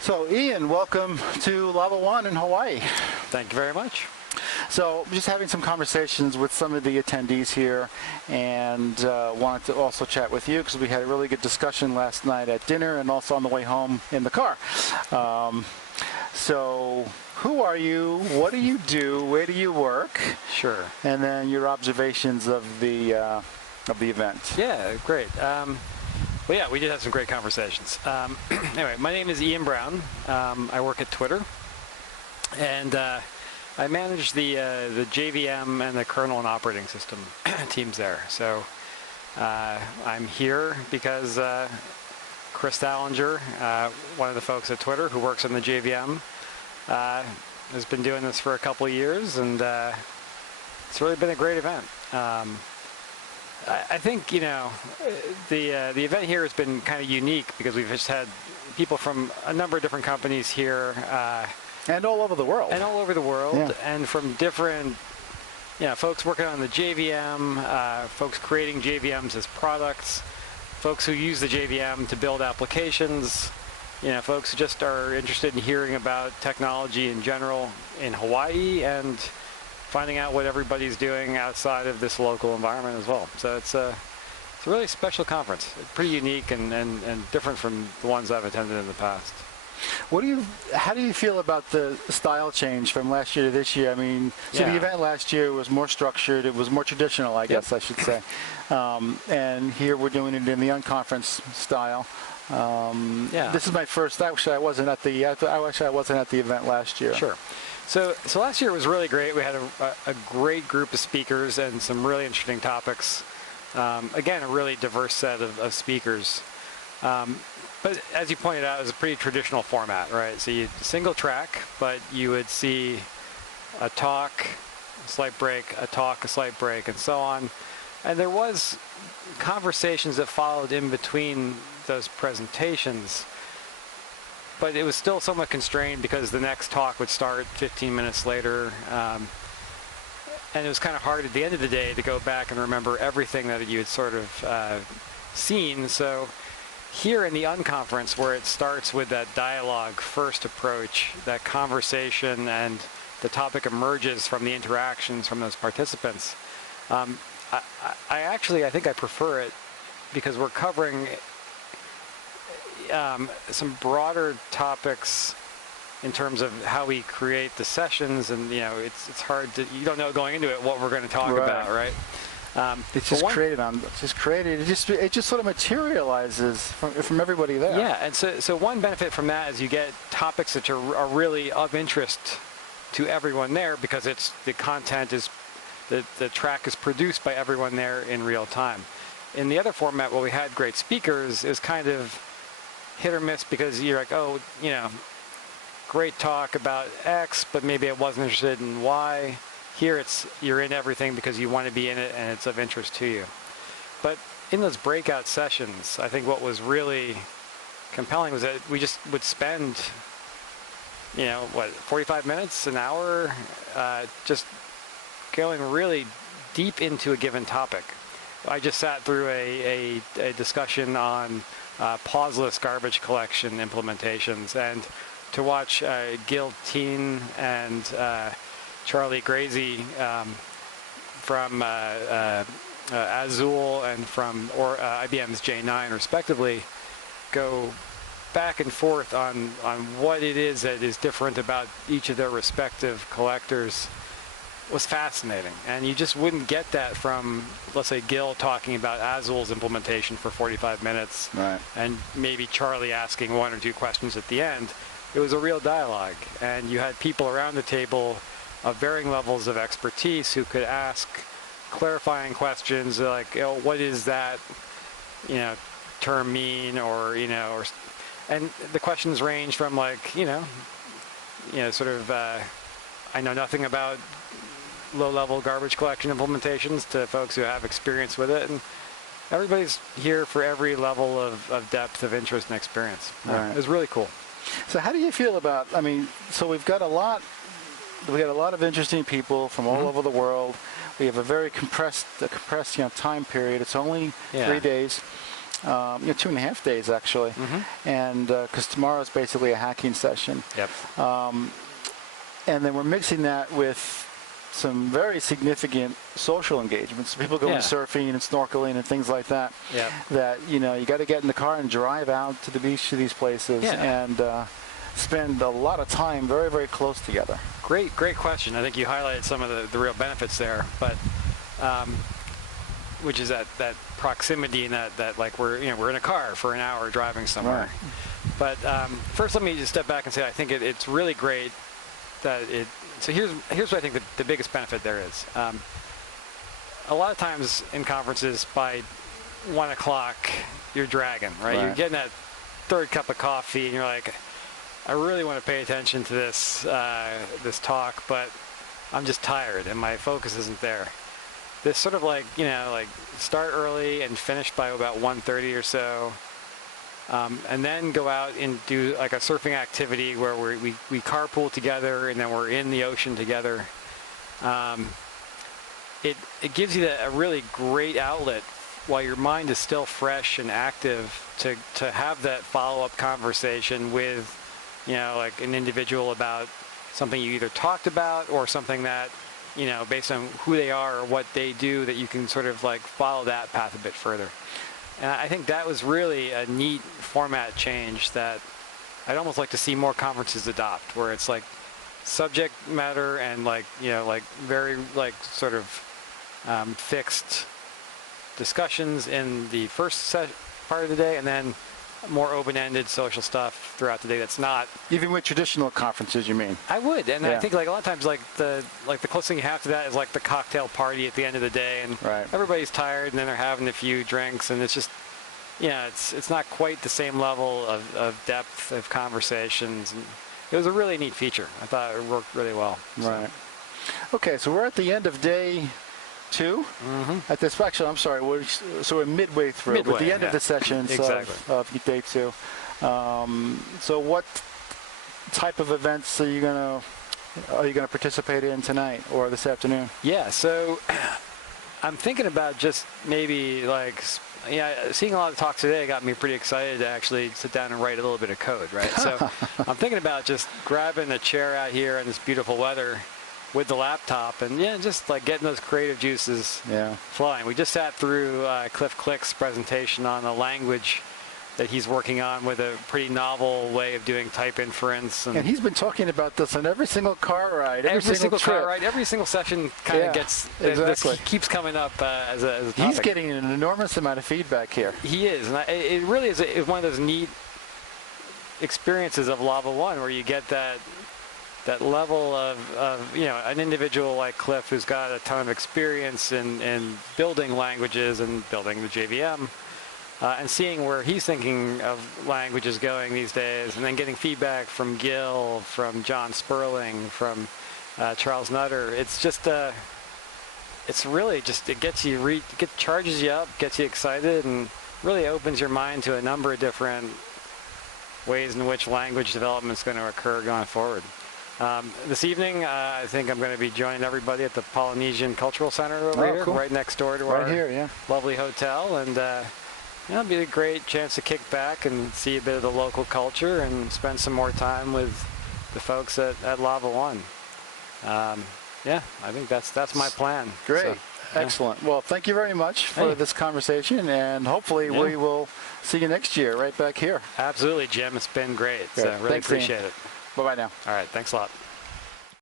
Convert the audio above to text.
So, Ian, welcome to LavaOne in Hawaii. Thank you very much. So, just having some conversations with some of the attendees here, and wanted to also chat with you because we had a really good discussion last night at dinner and also on the way home in the car. So, who are you? What do you do? Where do you work? Sure. And then your observations of the event. Yeah, great. Well, yeah, we did have some great conversations. Anyway, my name is Ian Brown. I work at Twitter, and I manage the JVM and the kernel and operating system teams there. So I'm here because Chris Stallinger, one of the folks at Twitter who works on the JVM, has been doing this for a couple of years, and it's really been a great event. I think, you know, the event here has been kind of unique because we've just had people from a number of different companies here. And all over the world. And all over the world, yeah. And from different, you know, folks working on the JVM, folks creating JVMs as products, folks who use the JVM to build applications, you know, folks who just are interested in hearing about technology in general in Hawaii and finding out what everybody's doing outside of this local environment as well. So it's a really special conference. It's pretty unique and different from the ones I've attended in the past. How do you feel about the style change from last year to this year? I mean, so the event last year was more structured. It was more traditional, I guess I should say. And here we're doing it in the unconference style. This is my first. Actually, I wasn't at the event last year. Sure. So last year was really great. We had a great group of speakers and some really interesting topics. Again, a really diverse set of speakers. But as you pointed out, it was a pretty traditional format, right? So you single track, but you would see a talk, a slight break, a talk, a slight break, and so on. And there was conversations that followed in between those presentations, but it was still somewhat constrained because the next talk would start 15 minutes later. And it was kind of hard at the end of the day to go back and remember everything that you had sort of seen. So here in the unconference, where it starts with that dialogue first approach, that conversation, and the topic emerges from the interactions from those participants, I think I prefer it because we're covering some broader topics in terms of how we create the sessions, and you know, it's hard to, you don't know going into it what we're going to talk about, right? It's just created. It just sort of materializes from everybody there. Yeah, and so one benefit from that is you get topics that are really of interest to everyone there because the content is, the track is produced by everyone there in real time. In the other format, where we had great speakers, is kind of hit or miss because you're like, oh, you know, great talk about X, but maybe I wasn't interested in Y. Here you're in everything because you want to be in it and it's of interest to you. But in those breakout sessions, I think what was really compelling was that we just would spend, you know, 45 minutes, an hour, just going really deep into a given topic. I just sat through a discussion on pauseless garbage collection implementations, and to watch Gil Teen and Charlie Grazy from Azul and from IBM's J9 respectively go back and forth on what it is that is different about each of their respective collectors was fascinating. And you just wouldn't get that from, let's say, Gil talking about Azul's implementation for 45 minutes, right, and maybe Charlie asking one or two questions at the end. It was a real dialogue, and you had people around the table of varying levels of expertise who could ask clarifying questions like, oh, what is that, you know, term mean, or, you know, and the questions range from like, you know, sort of, I know nothing about low-level garbage collection implementations to folks who have experience with it, and everybody's here for every level of depth of interest and experience. Right. It was really cool. So how do you feel about, I mean, so we've got a lot of interesting people from all over the world. We have a very compressed time period. It's only 3 days. 2.5 days actually, and because tomorrow is basically a hacking session. Yep. And then we're mixing that with some very significant social engagements. People going surfing and snorkeling and things like that. Yep. That you got to get in the car and drive out to the beach to these places and spend a lot of time very, very close together. Great question. I think you highlighted some of the real benefits there, but which is that proximity and that like we're in a car for an hour driving somewhere. Right. But first, let me just step back and say I think it's really great that it. So here's what I think the biggest benefit there is. A lot of times in conferences by 1 o'clock you're dragging, right? You're getting that third cup of coffee and you're like, I really want to pay attention to this this talk, but I'm just tired and my focus isn't there. This sort of like start early and finish by about 1:30 or so. And then go out and do like a surfing activity where we carpool together and then we're in the ocean together. It gives you a really great outlet while your mind is still fresh and active to have that follow-up conversation with, like an individual about something you either talked about or something that, based on who they are or what they do, that you can sort of like follow that path a bit further. And I think that was really a neat format change that I'd almost like to see more conferences adopt, where it's like subject matter and like very like sort of fixed discussions in the first part of the day, and then more open-ended social stuff throughout the day. That's not even with traditional conferences, you mean? I would, and I think like a lot of times like the closest thing you have to that is like the cocktail party at the end of the day, and everybody's tired, and then they're having a few drinks, and it's just it's not quite the same level of depth of conversations. And it was a really neat feature. I thought it worked really well. Right. Okay, so we're at the end of day 2 at this. Actually, I'm sorry. We're midway through. At the end of the sessions of day 2. So, what type of events are you gonna participate in tonight or this afternoon? Yeah. So, I'm thinking about just maybe like. Seeing a lot of talks today got me pretty excited to actually sit down and write a little bit of code, right? So I'm thinking about just grabbing a chair out here in this beautiful weather with the laptop and just like getting those creative juices flowing. We just sat through Cliff Click's presentation on a language that he's working on with a pretty novel way of doing type inference. And he's been talking about this on every single car ride, every single car ride, every single session kind of gets, this keeps coming up as a topic. He's getting an enormous amount of feedback here. He is, and it really is one of those neat experiences of LavaOne where you get that level of an individual like Cliff who's got a ton of experience in building languages and building the JVM. And seeing where he's thinking of languages going these days, and then getting feedback from Gil, from John Sperling, from Charles Nutter. It's just, it's really just, it gets you, charges you up, gets you excited, and really opens your mind to a number of different ways in which language development is going to occur going forward. This evening, I think I'm going to be joining everybody at the Polynesian Cultural Center over here, right next door to our lovely hotel, and it'll be a great chance to kick back and see a bit of the local culture and spend some more time with the folks at LavaOne. I think that's my plan. Great. So, excellent. Well, thank you very much for this conversation, and hopefully we will see you next year right back here. Absolutely, Jim. It's been great. So really appreciate it. Bye-bye now. All right. Thanks a lot.